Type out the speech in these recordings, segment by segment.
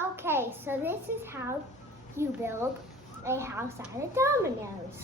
Okay, so this is how you build a house out of dominoes.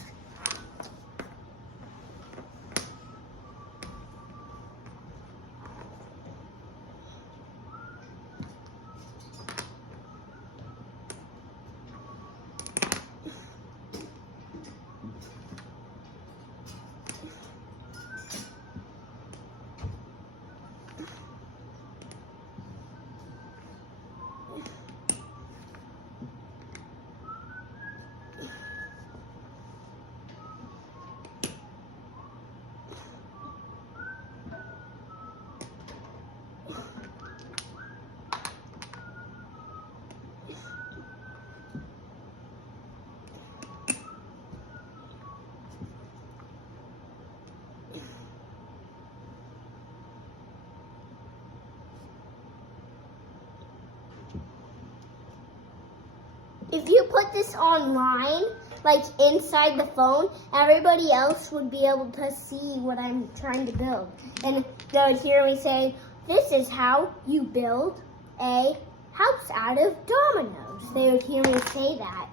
If you put this online, like inside the phone, everybody else would be able to see what I'm trying to build. And they would hear me say, this is how you build a house out of dominoes. They would hear me say that.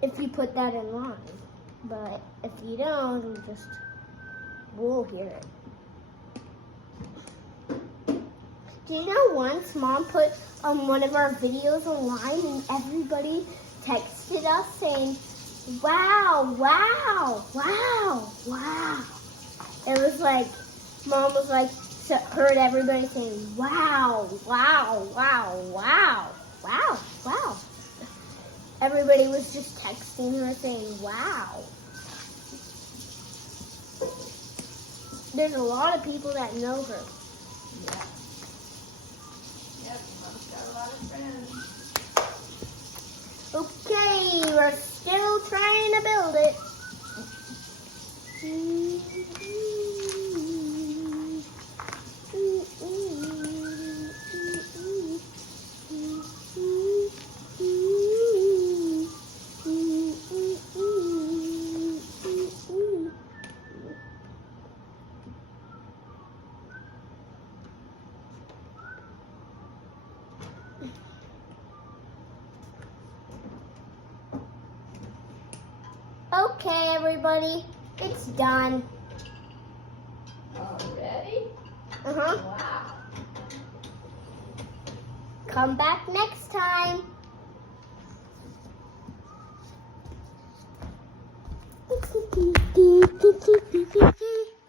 If you put that in line. But if you don't, we'll hear it. Do you know once Mom put one of our videos online and everybody texted us saying, wow, wow, wow, wow. It was like, Mom was like, heard everybody saying, wow, wow, wow, wow, wow, wow. Everybody was just texting her saying, wow. There's a lot of people that know her. Yeah. Yep, Mom's got a lot of friends. Okay, we're still trying to build it. Okay, everybody, it's done. Already? Uh-huh. Wow. Come back next time.